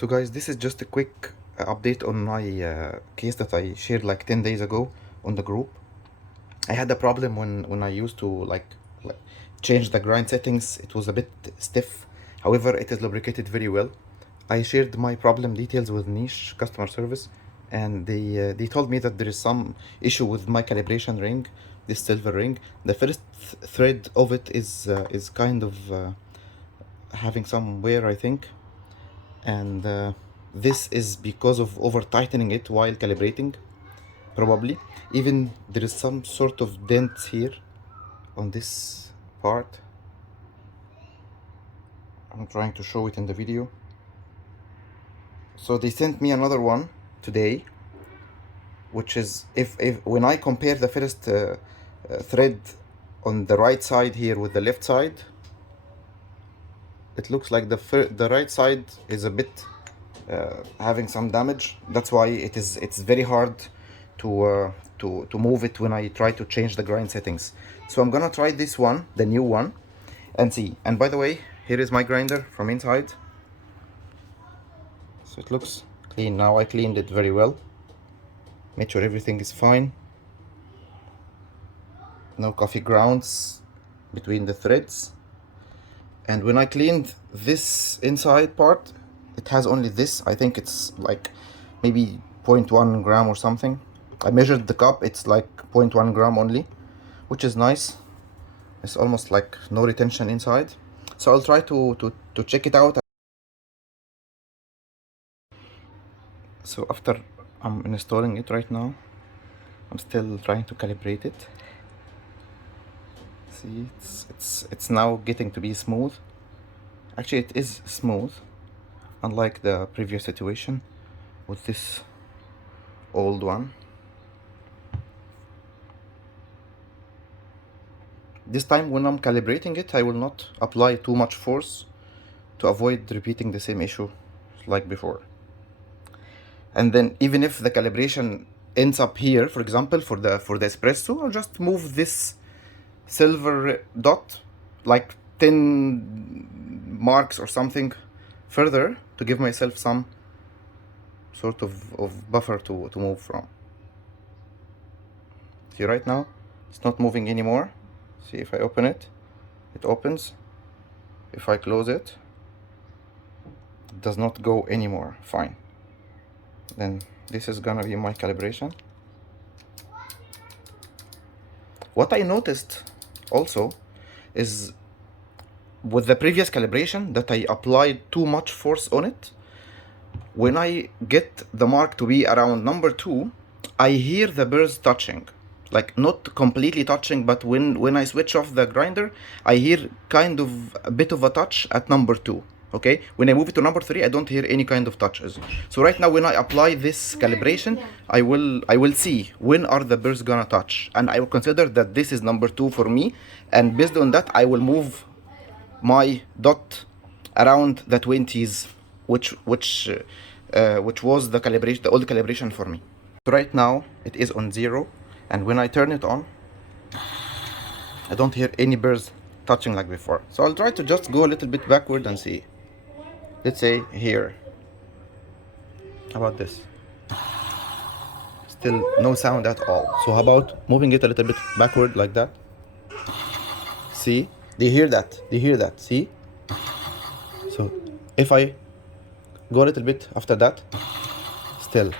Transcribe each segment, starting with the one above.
So guys, this is just a quick update on my case that I shared like 10 days ago on the group. I had a problem when I used to like change the grind settings. It was a bit stiff. However, it is lubricated very well. I shared my problem details with niche customer service, and they told me that there is some issue with my calibration ring, this silver ring. The first thread of it is kind of having some wear, I think, and this is because of over tightening it while calibrating, probably. Even there is some sort of dent here on this part. I'm trying to show it in the video. So they sent me another one today, which is if when I compare the first thread on the right side here with the left side, it looks like the right side is a bit having some damage. That's why it's very hard to move it when I try to change the grind settings. So I'm gonna try this one, the new one, and see. And by the way, here is my grinder from inside. So it looks clean now. I cleaned it very well, made sure everything is fine, no coffee grounds between the threads. And when I cleaned this inside part, it has only this. I think it's like maybe 0.1 gram or something. I measured the cup, it's like 0.1 gram only, which is nice. It's almost like no retention inside. So I'll try to check it out. So after I'm installing it right now, I'm still trying to calibrate it. See, it's now getting to be smooth. Actually, it is smooth, unlike the previous situation with this old one. This time when I'm calibrating it, I will not apply too much force to avoid repeating the same issue like before. And then even if the calibration ends up here, for example, for the espresso, I'll just move this silver dot like 10 marks or something further to give myself some sort of buffer to move from. See, right now it's not moving anymore. See, if I open it, it opens. If I close it, it does not go anymore. Fine. Then this is gonna be my calibration. What I noticed also is with the previous calibration that I applied too much force on it. When I get the mark to be around number 2, I hear the burrs touching. Like not completely touching, but when I switch off the grinder, I hear kind of a bit of a touch at number 2. Okay, when I move it to number 3, I don't hear any kind of touches. So right now when I apply this calibration, I will see when are the burrs gonna touch, and I will consider that this is number 2 for me, and based on that I will move my dot around the 20s, which was the calibration, the old calibration for me. So right now it is on 0, and when I turn it on, I don't hear any burrs touching like before. So I'll try to just go a little bit backward and see. Let's say here. How about this? Still no sound at all. So how about moving it a little bit backward like that? See? Do you hear that? Do you hear that? See? So if I go a little bit after that, still.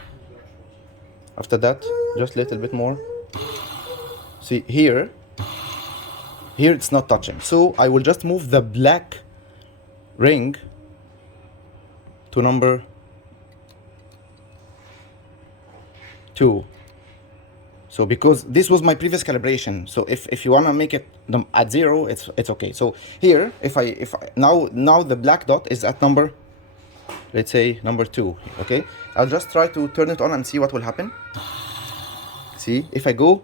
After that, just a little bit more. See, here it's not touching. So I will just move the black ring to number 2. So because this was my previous calibration, so if you wanna make it at 0, it's okay. So here, if I now the black dot is at number, let's say number 2. Okay, I'll just try to turn it on and see what will happen. See, if I go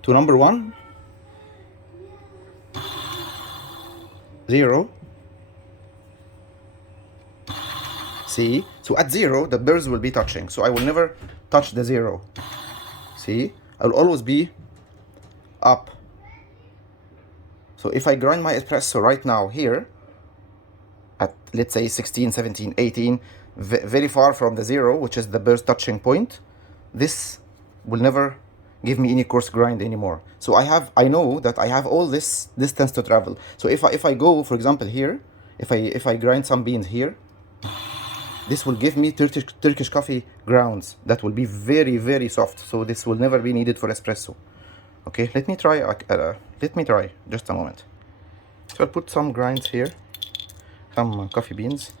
to number 1, 0. See, so at 0 the burrs will be touching, so I will never touch the 0. See, I will always be up. So if I grind my espresso right now here at let's say 16, 17, 18, very far from the 0, which is the burst touching point, this will never give me any coarse grind anymore. So I know that I have all this distance to travel. So if I go, for example, here, if I grind some beans here, this will give me Turkish coffee grounds that will be very, very soft. So this will never be needed for espresso. Okay, let me try just a moment. So I'll put some grinds here, some coffee beans,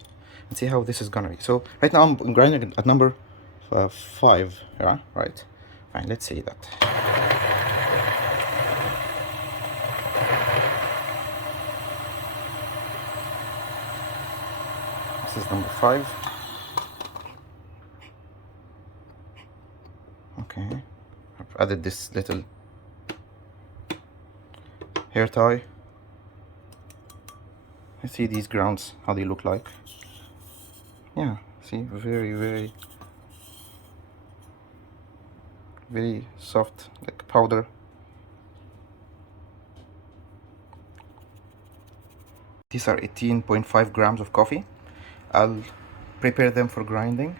and see how this is gonna be. So right now I'm grinding at number 5, yeah, right? Fine, let's see that. This is number 5. Okay, I've added this little hair tie. Let's see these grounds, how they look like. Yeah, see, very, very, very soft, like powder. These are 18.5 grams of coffee. I'll prepare them for grinding.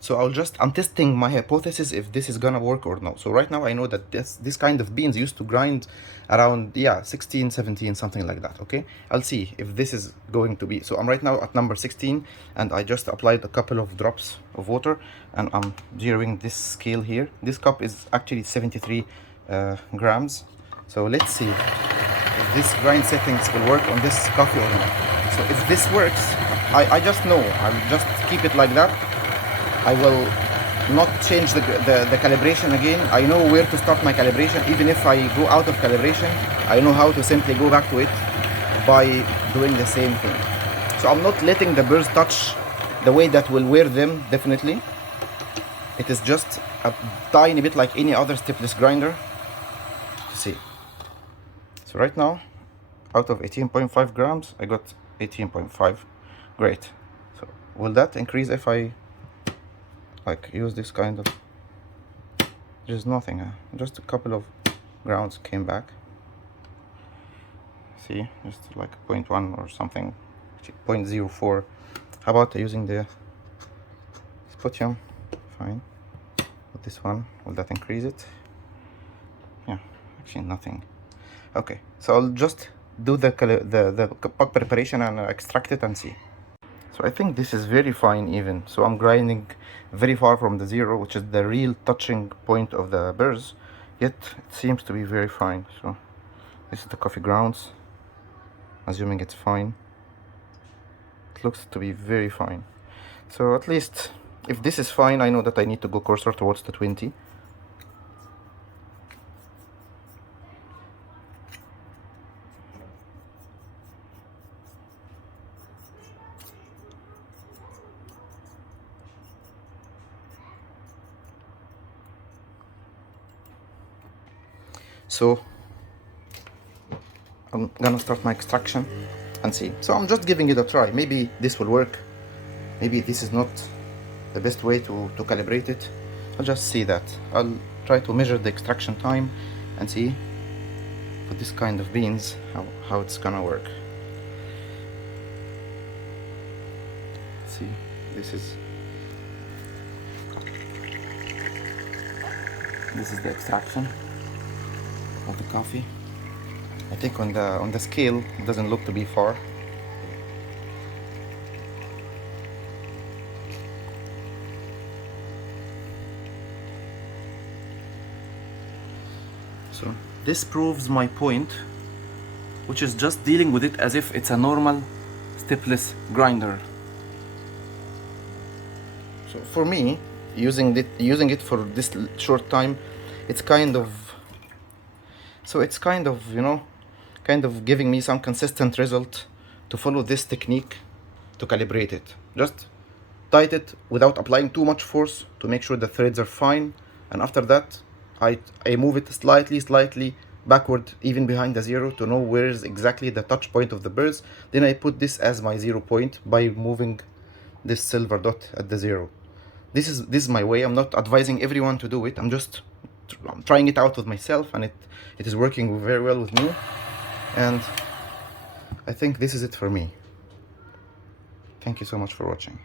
So I'm testing my hypothesis if this is gonna work or no. So right now I know that this kind of beans used to grind around, yeah, 16, 17, something like that, okay? I'll see if this is going to be. So I'm right now at number 16, and I just applied a couple of drops of water, and I'm zeroing this scale here. This cup is actually 73 grams. So let's see if this grind settings will work on this coffee or not. So if this works, I just know, I'll just keep it like that. I will not change the calibration again. I know where to stop my calibration. Even if I go out of calibration, I know how to simply go back to it by doing the same thing. So I'm not letting the burrs touch the way that will wear them, definitely. It is just a tiny bit like any other stepless grinder. See. So right now, out of 18.5 grams, I got 18.5. Great. So will that increase if I like use this kind of? There's nothing, just a couple of grounds came back. See, just like 0.1 or something, 0.04. How about using the sputium? Fine. With this one, will that increase it? Yeah, actually nothing. Okay, so I'll just do the puck preparation and extract it and see. So I think this is very fine even. So I'm grinding very far from the 0, which is the real touching point of the burrs, yet it seems to be very fine. So this is the coffee grounds, assuming it's fine. It looks to be very fine. So at least if this is fine, I know that I need to go closer towards the 20. So I'm gonna start my extraction and see. So I'm just giving it a try. Maybe this will work. Maybe this is not the best way to calibrate it. I'll just see that. I'll try to measure the extraction time and see for this kind of beans how it's gonna work. See, this is the extraction of the coffee. I think on the scale it doesn't look to be far. So this proves my point, which is just dealing with it as if it's a normal stepless grinder. So for me, using it for this short time, it's kind of you know, kind of giving me some consistent result to follow this technique to calibrate it. Just tight it without applying too much force to make sure the threads are fine, and after that I move it slightly backward, even behind the 0, to know where is exactly the touch point of the burrs. Then I put this as my 0 point by moving this silver dot at the 0. This is my way. I'm not advising everyone to do it. I'm trying it out with myself, and it is working very well with me, and I think this is it for me. Thank you so much for watching.